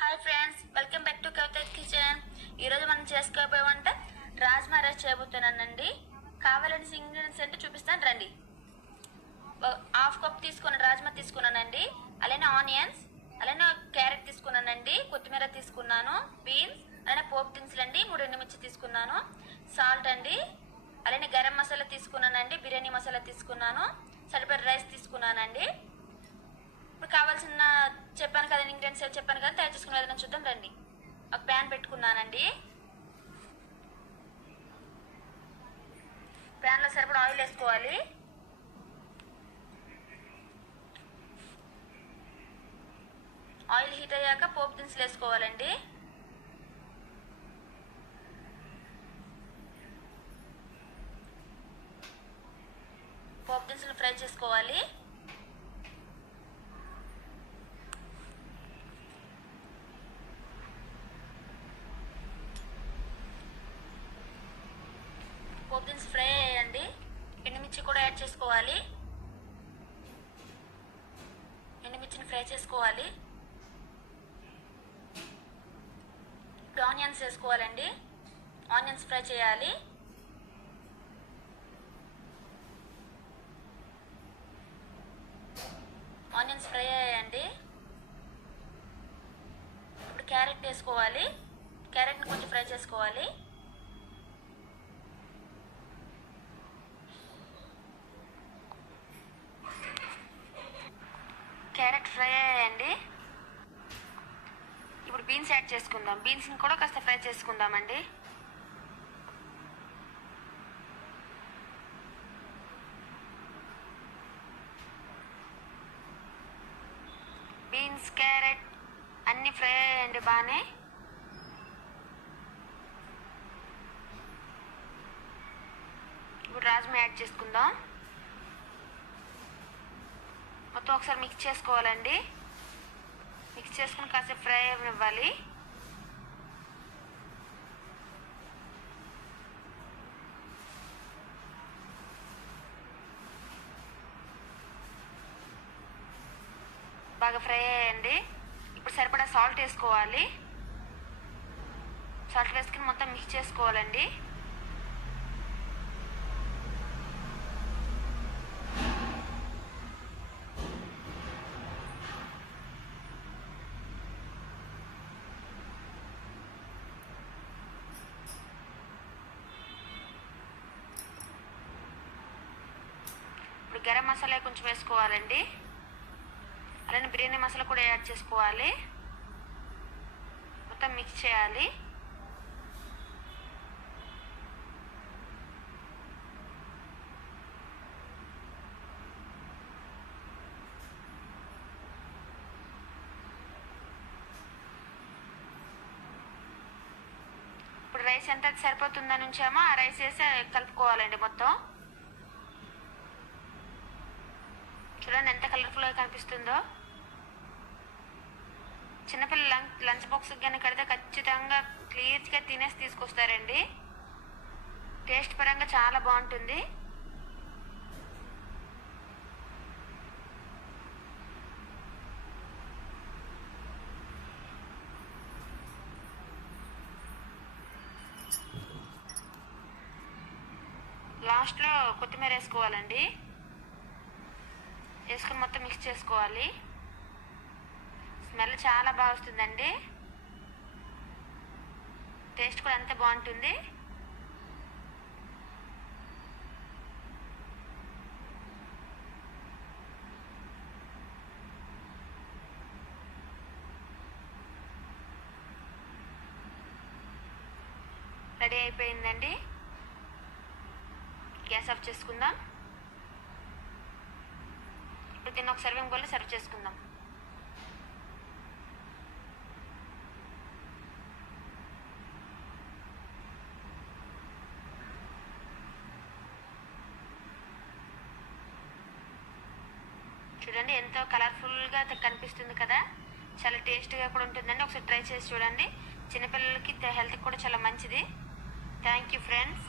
Hi friends, welcome back to కవిత కిచెన్. ఈరోజు మనం చేసుకోబోయే వంట రాజ్మా రైస్ చేయబోతున్నానండి. కావాల్సిన ఇంగ్రీడియంట్స్ అంటే చూపిస్తాను రండి. హాఫ్ కప్ తీసుకున్నాను రాజ్మా తీసుకున్నానండి. అలానే ఆనియన్స్, అలానే క్యారెట్ తీసుకున్నానండి. కొత్తిమీర తీసుకున్నాను, బీన్స్, అలానే పోపు దినుసులు అండి, 3 ఎండుమిర్చి తీసుకున్నాను, సాల్ట్ అండి, అలానే గరం మసాలా తీసుకున్నానండి, బిర్యానీ మసాలా తీసుకున్నాను, సరిపడా రైస్ తీసుకున్నానండి. ఇప్పుడు కావాల్సిన చెప్పాను కదా, ఇంగ్రీడియంట్స్ చెప్పాను కదా, తయారు చేసుకునే విధానం చూద్దాం రండి. ఒక ప్యాన్ పెట్టుకున్నానండి. ప్యాన్లో సరిపడా ఆయిల్ వేసుకోవాలి. ఆయిల్ హీట్ అయ్యాక పోపు దినుసులు వేసుకోవాలండి. పోపు దినుసులు ఫ్రై చేసుకోవాలి. పోపు దినుసులు ఫ్రై అయ్యండి. ఎండుమిర్చి కూడా యాడ్ చేసుకోవాలి. ఎండుమిర్చిని ఫ్రై చేసుకోవాలి. ఇప్పుడు ఆనియన్స్ వేసుకోవాలండి. ఆనియన్స్ ఫ్రై చేయాలి. ఆనియన్స్ ఫ్రై అయ్యాయండి. ఇప్పుడు క్యారెట్ వేసుకోవాలి. క్యారెట్ని కొంచెం ఫ్రై చేసుకోవాలి. క్యారెట్ ఫ్రై అయ్యాయండి. ఇప్పుడు బీన్స్ యాడ్ చేసుకుందాం. బీన్స్ని కూడా కాస్త ఫ్రై చేసుకుందామండి. బీన్స్, క్యారెట్ అన్నీ ఫ్రై అయ్యాయండి బాగానే. ఇప్పుడు రాజ్మా యాడ్ చేసుకుందాం. మొత్తం ఒకసారి మిక్స్ చేసుకోవాలండి. మిక్స్ చేసుకుని కాసేపు ఫ్రై అవ్వాలి. బాగా ఫ్రై అయ్యండి. ఇప్పుడు సరిపడా సాల్ట్ వేసుకోవాలి. సాల్ట్ వేసుకుని మొత్తం మిక్స్ చేసుకోవాలండి. ఇప్పుడు గరం మసాలా కొంచెం వేసుకోవాలండి. అలానే బిర్యానీ మసాలా కూడా యాడ్ చేసుకోవాలి. మొత్తం మిక్స్ చేయాలి. ఇప్పుడు రైస్ ఎంత సరిపోతుందని ఉంచామో ఆ రైస్ వేసి కలుపుకోవాలండి. మొత్తం చూడండి ఎంత కలర్ఫుల్గా కనిపిస్తుందో. చిన్నపిల్లలు లంచ్ బాక్స్కి కానీ కడితే ఖచ్చితంగా క్లియర్గా తినేసి తీసుకొస్తారండి. టేస్ట్ పరంగా చాలా బాగుంటుంది. లాస్ట్లో కొత్తిమీర వేసుకోవాలండి. వేసుకుని మొత్తం మిక్స్ చేసుకోవాలి. స్మెల్ చాలా బాగా వస్తుందండి. టేస్ట్ కూడా అంతే బాగుంటుంది. రెడీ అయిపోయిందండి. గ్యాస్ ఆఫ్ చేసుకుందాం. ఇప్పుడు దీన్ని ఒక సర్వింగ్ బౌల్లో సర్వ్ చేసుకుందాం. చూడండి ఎంతో కలర్ఫుల్గా కనిపిస్తుంది కదా, చాలా టేస్ట్గా కూడా ఉంటుందండి. ఒకసారి ట్రై చేసి చూడండి. చిన్నపిల్లలకి హెల్త్కి కూడా చాలా మంచిది. Thank you friends.